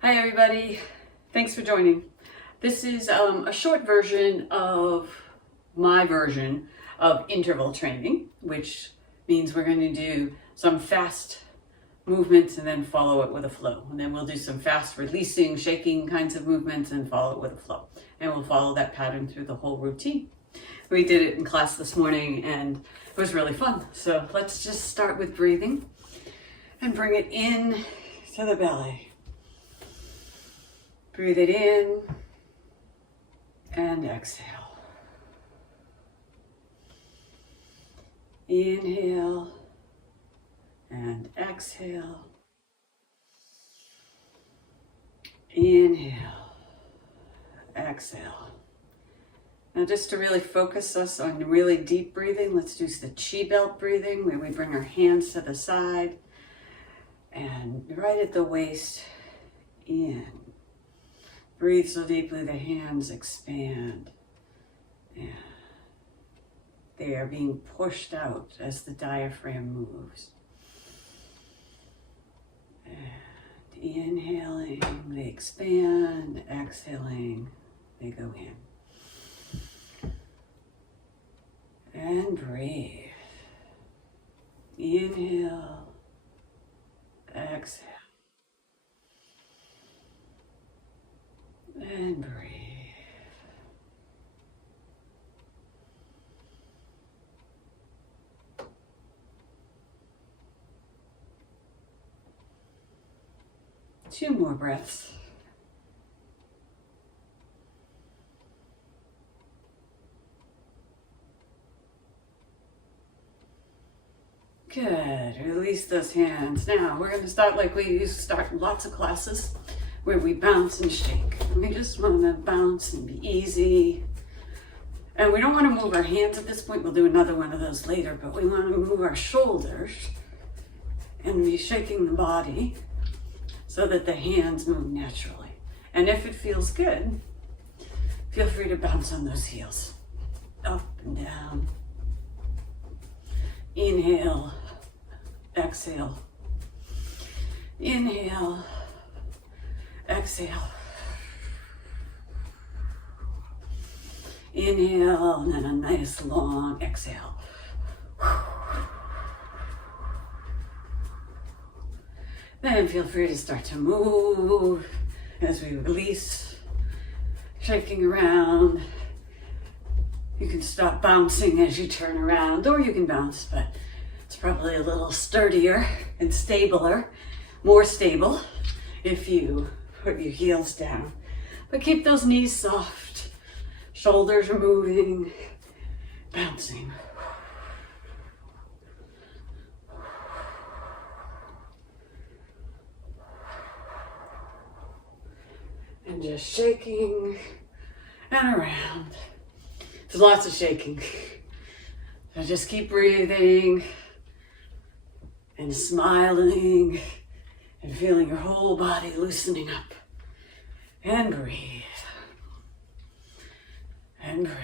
Hi everybody, thanks for joining. This is a short version of my version of interval training, which means we're going to do some fast movements and then follow it with a flow. And then we'll do some fast releasing, shaking kinds of movements and follow it with a flow. And we'll follow that pattern through the whole routine. We did it in class this morning and it was really fun. So let's just start with breathing and bring it in to the belly. Breathe it in and exhale. Inhale and exhale. Inhale, exhale. Now just to really focus us on really deep breathing, let's do the chi belt breathing where we bring our hands to the side and right at the waist, in. Breathe so deeply the hands expand. And they are being pushed out as the diaphragm moves. And inhaling, they expand. Exhaling, they go in. And breathe. Inhale, exhale. And breathe. Two more breaths. Good. Release those hands. Now we're going to start like we used to start lots of classes, where we bounce and shake. We just want to bounce and be easy. And we don't want to move our hands at this point. We'll do another one of those later, but we want to move our shoulders and be shaking the body so that the hands move naturally. And if it feels good, feel free to bounce on those heels. Up and down. Inhale, exhale. Inhale, exhale. Inhale, and then a nice long exhale. Then feel free to start to move as we release, shaking around. You can stop bouncing as you turn around, or you can bounce, but it's probably a little sturdier and stabler, more stable if you put your heels down. But keep those knees soft, shoulders are moving, bouncing. And just shaking and around. There's lots of shaking. So just keep breathing and smiling and feeling your whole body loosening up. And breathe. And breathe.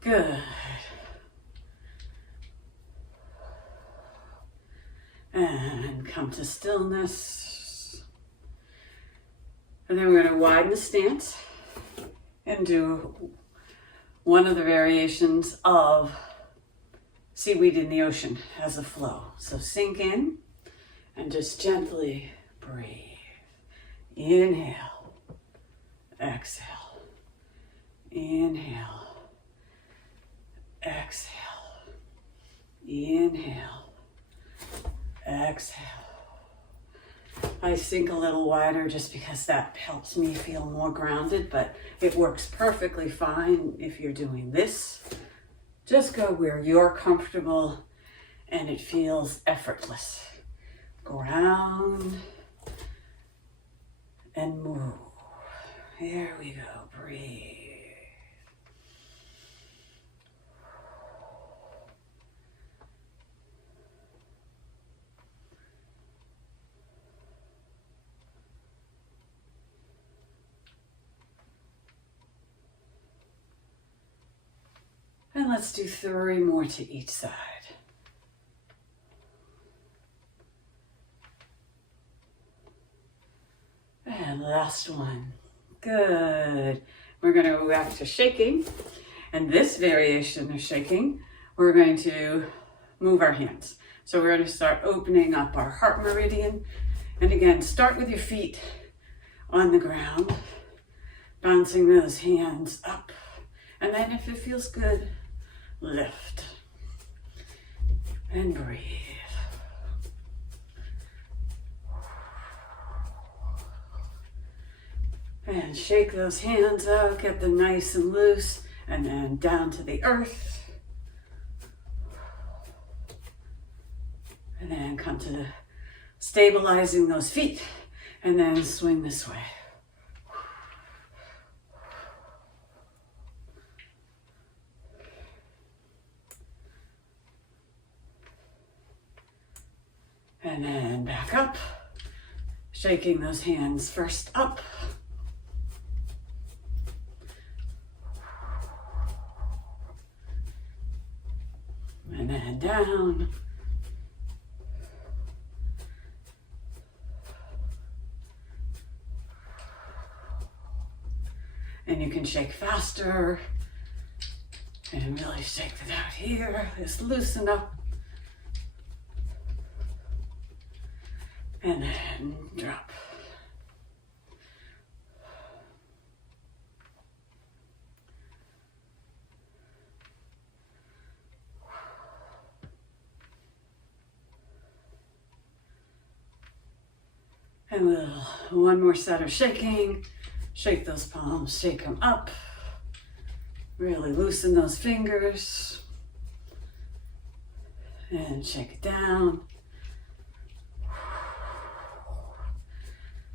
Good. And come to stillness. And then we're going to widen the stance and do one of the variations of seaweed in the ocean as a flow. So sink in and just gently breathe. Inhale, exhale, inhale, exhale, inhale, exhale. I sink a little wider just because that helps me feel more grounded, but it works perfectly fine if you're doing this. Just go where you're comfortable and it feels effortless. Ground and move. There we go. Breathe. And let's do 3 more to each side. And last one. Good. We're going to go back to shaking. And this variation of shaking, we're going to move our hands. So we're going to start opening up our heart meridian. And again, start with your feet on the ground, bouncing those hands up. And then if it feels good, lift and breathe. And shake those hands out, get them nice and loose, and then down to the earth. And then come to stabilizing those feet, and then swing this way. And then back up, shaking those hands first up. And then down. And you can shake faster and really shake it out here. Just loosen up. And then drop. And we'll, one more set of shaking. Shake those palms, shake them up. Really loosen those fingers. And shake it down.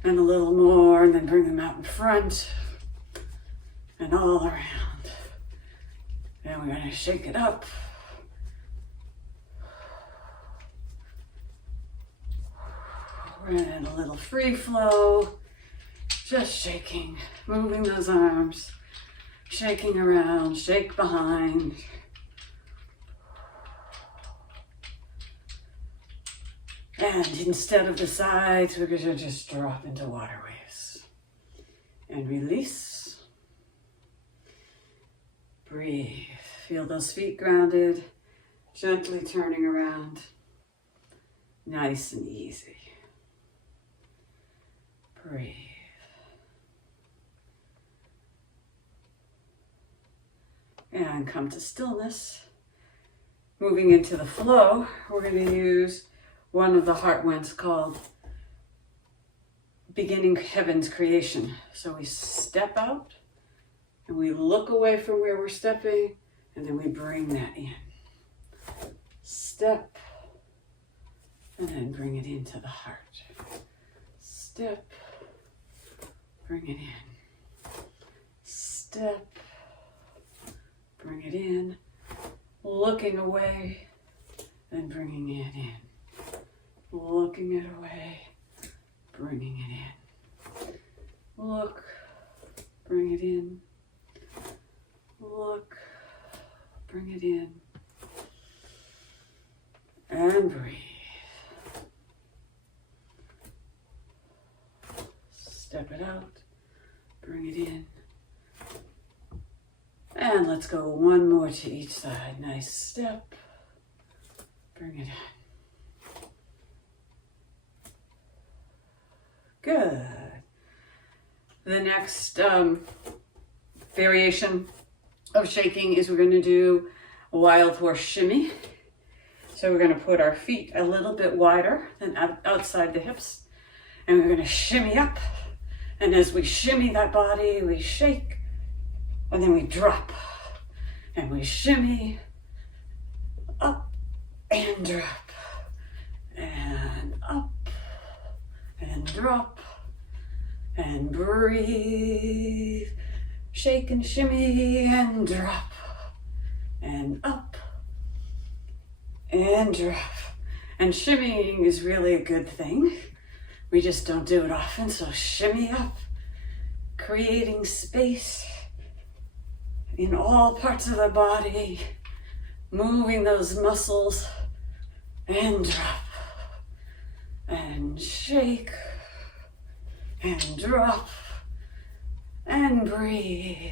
And a little more, and then bring them out in front. And all around. And we're going to shake it up. And a little free flow, just shaking, moving those arms, shaking around, shake behind. And instead of the sides, we're going to just drop into water waves. And release. Breathe. Feel those feet grounded, gently turning around. Nice and easy. Breathe. And come to stillness. Moving into the flow, we're going to use one of the heart ones called Beginning Heaven's Creation. So we step out and we look away from where we're stepping, and then we bring that in. Step, and then bring it into the heart. Step. Bring it in. Step. Bring it in. Looking away and bringing it in. Looking it away, bringing it in. Look, bring it in. Look, bring it in. And breathe. Step it out, bring it in. And let's go one more to each side. Nice step, bring it in. Good. The next variation of shaking is we're going to do a wild horse shimmy. So we're going to put our feet a little bit wider than outside the hips. And we're going to shimmy up. And as we shimmy that body, we shake. And then we drop. And we shimmy up and drop. And up. And drop. And breathe. Shake and shimmy and drop. And up. And drop. And shimmying is really a good thing. We just don't do it often, so shimmy up, creating space, in all parts of the body, moving those muscles, and drop, and shake, and drop, and breathe,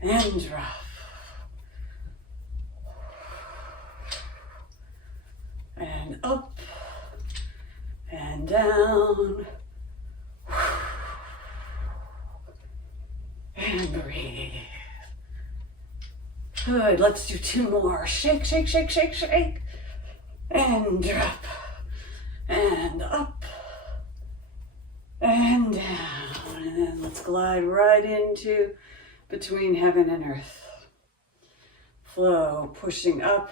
and drop. And up, and down, and breathe. Good, let's do 2 more. Shake, shake, shake, shake, shake. And drop, and up, and down. And then let's glide right into between heaven and earth. Flow, pushing up,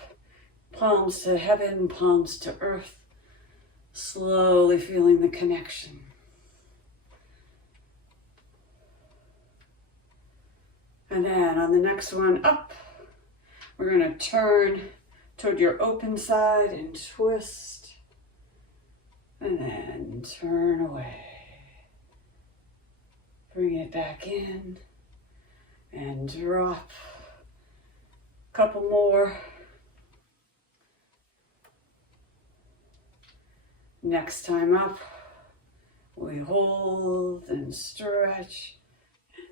palms to heaven, palms to earth. Slowly feeling the connection. And then on the next one, up, we're going to turn toward your open side and twist. And then turn away. Bring it back in and drop. Couple more. Next time up, we hold and stretch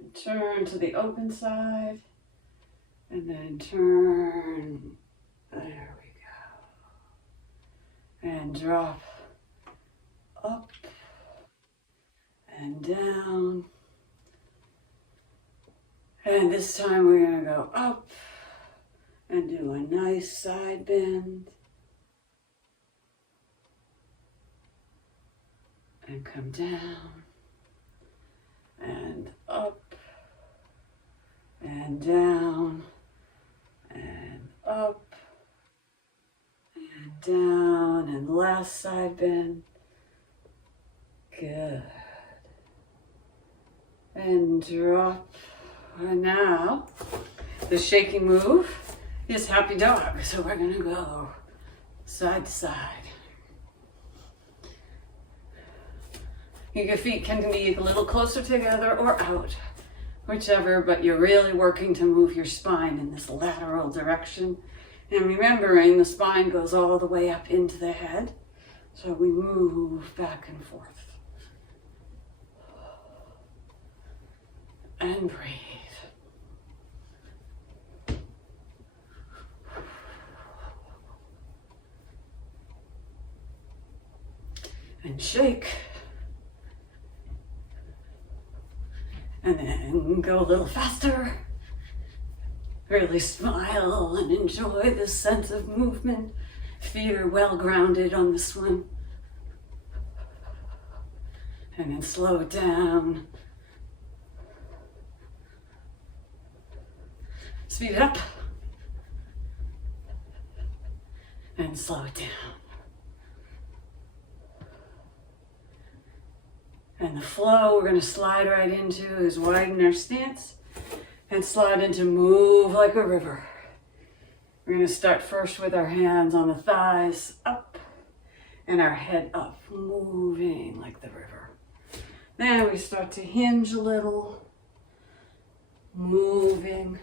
and turn to the open side and then turn. There we go. And drop up and down. And this time we're going to go up and do a nice side bend. And come down and up and down and up and down, and last side bend. Good. And drop. And now the shaking move is happy dog. So we're going to go side to side. Your feet can be a little closer together or out, whichever, but you're really working to move your spine in this lateral direction. And remembering the spine goes all the way up into the head, so we move back and forth. And breathe. And shake. And then go a little faster. Really smile and enjoy this sense of movement. Feet are well grounded on this one. And then slow it down. Speed it up. And slow it down. And the flow we're going to slide right into is widen our stance and slide into move like a river. We're going to start first with our hands on the thighs up and our head up, moving like the river. Then we start to hinge a little, moving.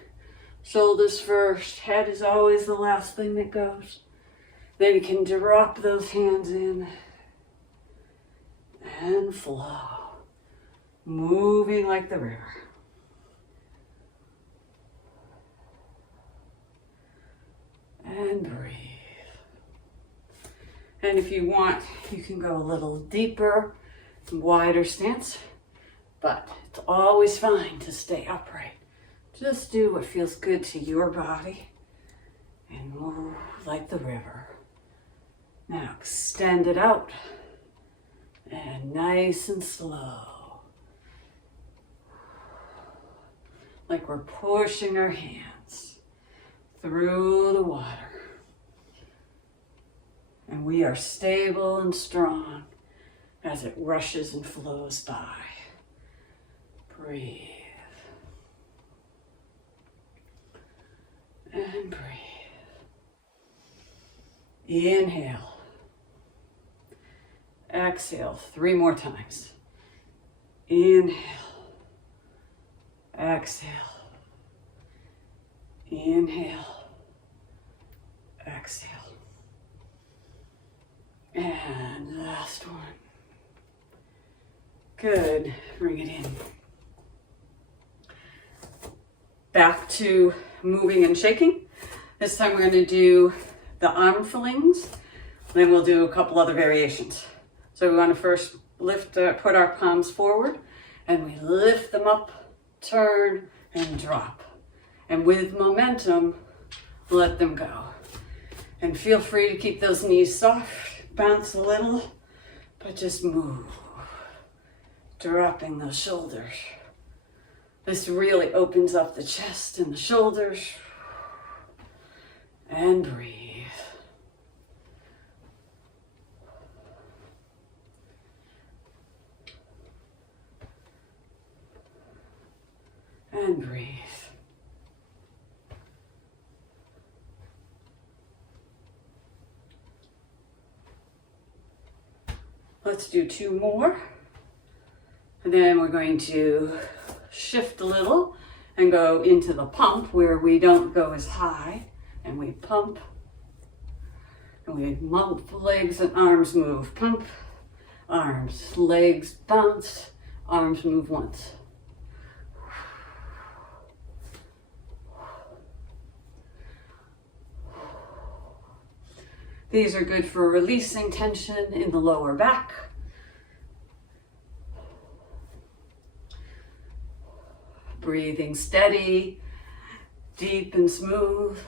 Shoulders first, head is always the last thing that goes. Then you can drop those hands in. And flow, moving like the river. And breathe. And if you want, you can go a little deeper, wider stance, but it's always fine to stay upright. Just do what feels good to your body and move like the river. Now extend it out. And nice and slow. Like we're pushing our hands through the water. And we are stable and strong as it rushes and flows by. Breathe. And breathe. Inhale. Exhale 3 more times. Inhale. Exhale. Inhale. Exhale. And last one. Good. Bring it in. Back to moving and shaking. This time we're going to do the arm flings. Then we'll do a couple other variations. So we want to first put our palms forward, and we lift them up, turn, and drop. And with momentum, let them go. And feel free to keep those knees soft, bounce a little, but just move. Dropping those shoulders. This really opens up the chest and the shoulders. And breathe. And breathe. Let's do 2 more. And then we're going to shift a little and go into the pump where we don't go as high. And we pump. And we legs and arms move. Pump, arms, legs bounce, arms move once. These are good for releasing tension in the lower back. Breathing steady, deep and smooth.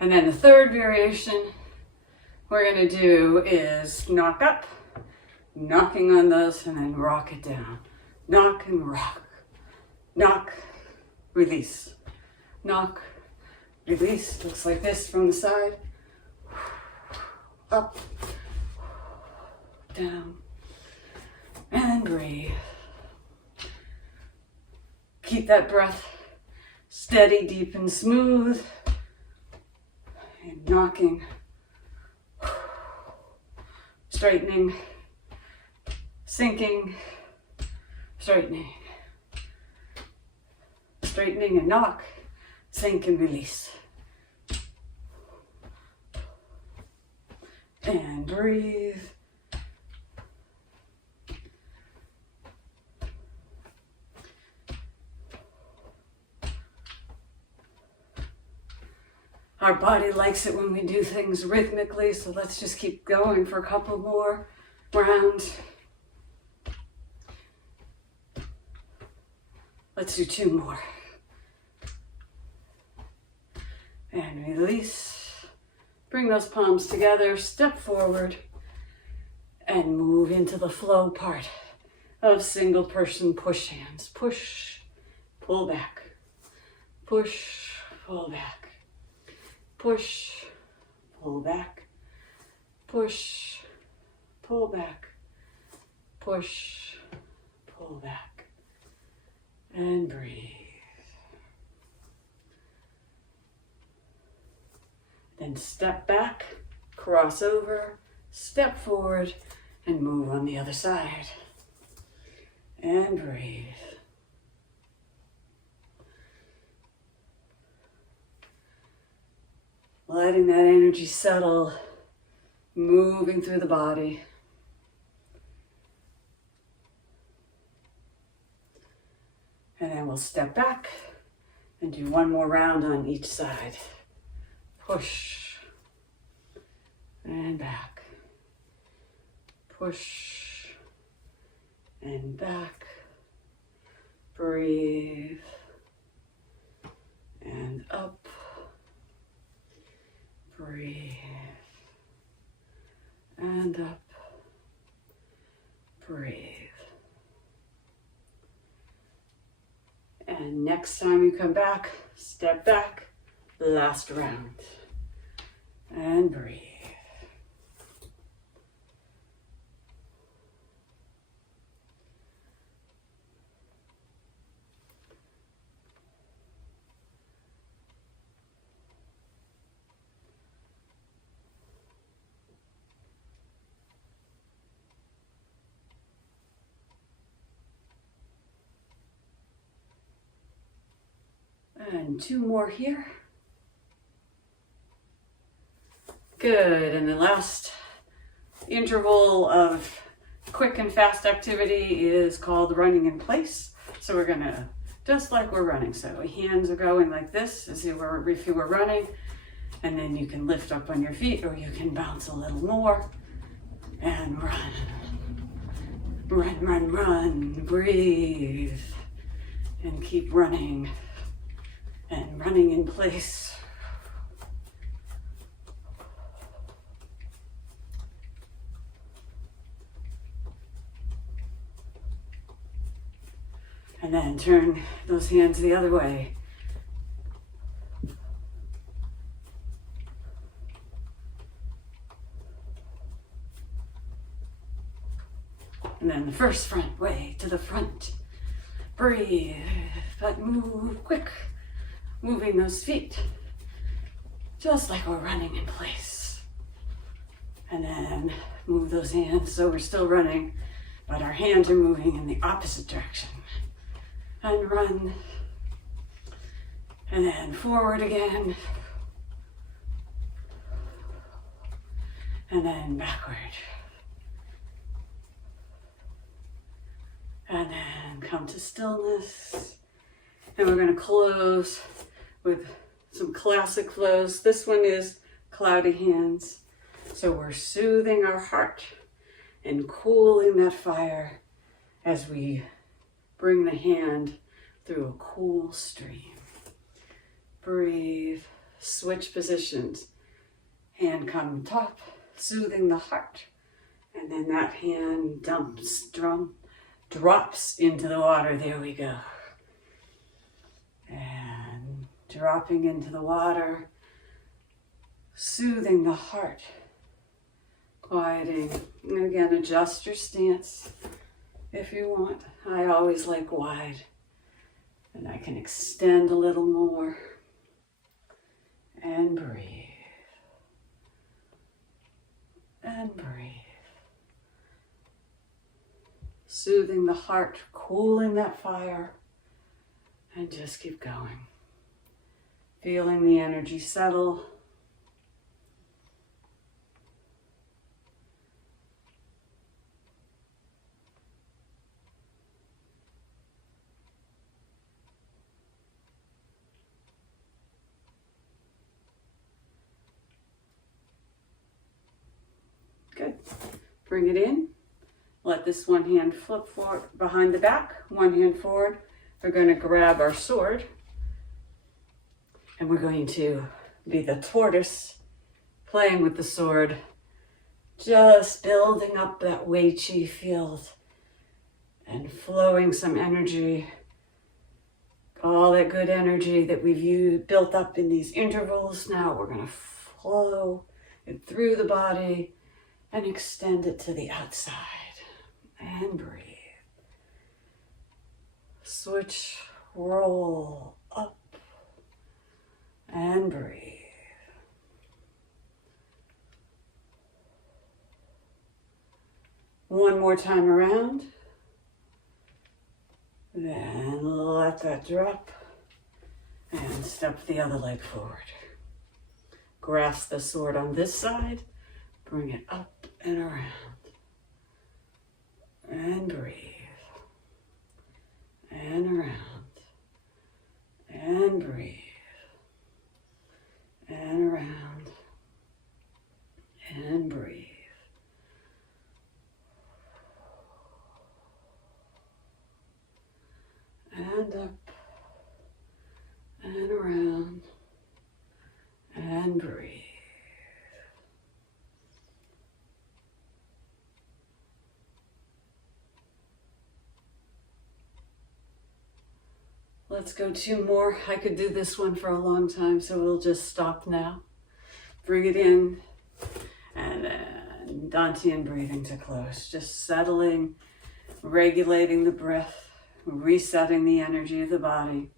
And then the third variation we're going to do is knock up, knocking on those, and then rock it down. Knock and rock. Knock, release. Knock, release. Looks like this from the side. Up, down, and breathe. Keep that breath steady, deep, and smooth. And knocking, straightening, sinking, straightening, straightening and knock, sink and release. And breathe. Our body likes it when we do things rhythmically, so let's just keep going for a couple more rounds. Let's do 2 more. And release. Bring those palms together, step forward, and move into the flow part of single person push hands. Push, pull back. Push, pull back. Push, pull back, push, pull back, push, pull back, and breathe. Then step back, cross over, step forward, and move on the other side. And breathe. Letting that energy settle, moving through the body. And then we'll step back and do 1 more round on each side. Push and back. Push and back. Breathe and up. Breathe and up. Breathe. And next time you come back, step back, last round. And breathe. And 2 more here. Good, and the last interval of quick and fast activity is called running in place. So we're gonna, just like we're running, so hands are going like this as if you were running, and then you can lift up on your feet or you can bounce a little more and run. Run, run, run, breathe, and keep running and running in place. And then turn those hands the other way. And then the first front way to the front. Breathe, but move quick. Moving those feet, just like we're running in place. And then move those hands so we're still running, but our hands are moving in the opposite direction. And run. And then forward again. And then backward. And then come to stillness. And we're going to close with some classic flows. This one is cloudy hands. So we're soothing our heart and cooling that fire as we bring the hand through a cool stream. Breathe, switch positions. Hand come top, soothing the heart. And then that hand drops into the water. There we go. And dropping into the water, soothing the heart, quieting. And again, adjust your stance if you want. I always like wide, and I can extend a little more. And breathe. And breathe. Soothing the heart, cooling that fire, and just keep going. Feeling the energy settle. Good. Bring it in. Let this one hand flip forward behind the back, one hand forward. We're going to grab our sword and we're going to be the tortoise playing with the sword, just building up that Wei Qi field and flowing some energy, all that good energy that we've built up in these intervals. Now we're going to flow it through the body and extend it to the outside. And breathe. Switch, roll up, and breathe. One more time around. Then let that drop and step the other leg forward. Grasp the sword on this side, bring it up and around. And breathe. And around. And breathe. And around. And breathe. And up. And around. And breathe. Let's go 2 more. I could do this one for a long time, so we'll just stop now. Bring it in, and then Dantian breathing to close. Just settling, regulating the breath, resetting the energy of the body.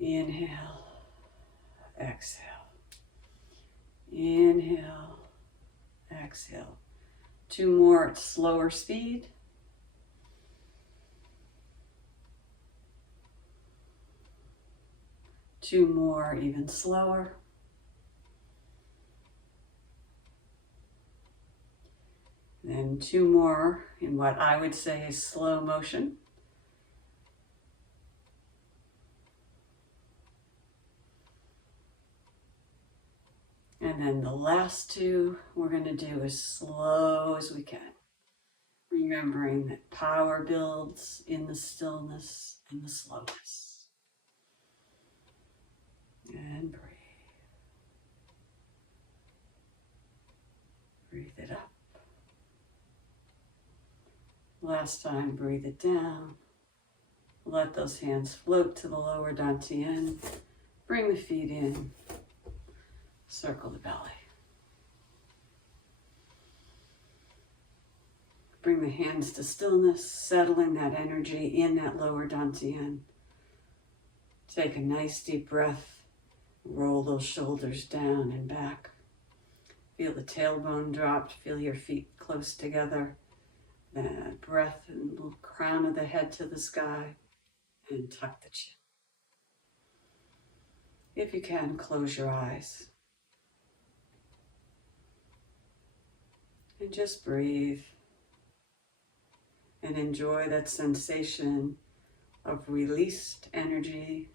Inhale, exhale. Inhale, exhale. 2 more at slower speed. 2 more, even slower. Then 2 more in what I would say is slow motion. And then the last 2 we're going to do as slow as we can. Remembering that power builds in the stillness and the slowness. And breathe. Breathe it up. Last time, breathe it down. Let those hands float to the lower dantian. Bring the feet in. Circle the belly. Bring the hands to stillness, settling that energy in that lower dantian. Take a nice deep breath. Roll those shoulders down and back. Feel the tailbone drop. Feel your feet close together. That breath and little crown of the head to the sky. And tuck the chin. If you can, close your eyes. And just breathe. And enjoy that sensation of released energy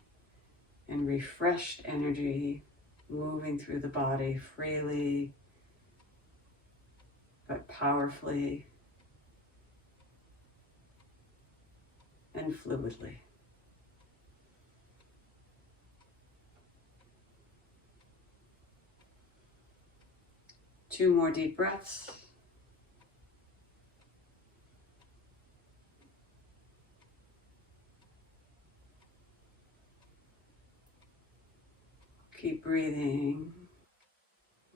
and refreshed energy moving through the body freely but powerfully and fluidly. Two more deep breaths. Keep breathing.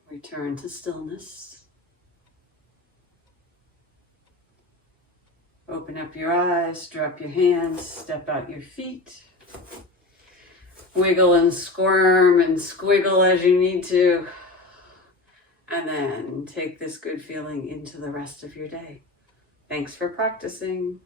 Return to stillness. Open up your eyes, drop your hands, step out your feet. Wiggle and squirm and squiggle as you need to. And then take this good feeling into the rest of your day. Thanks for practicing.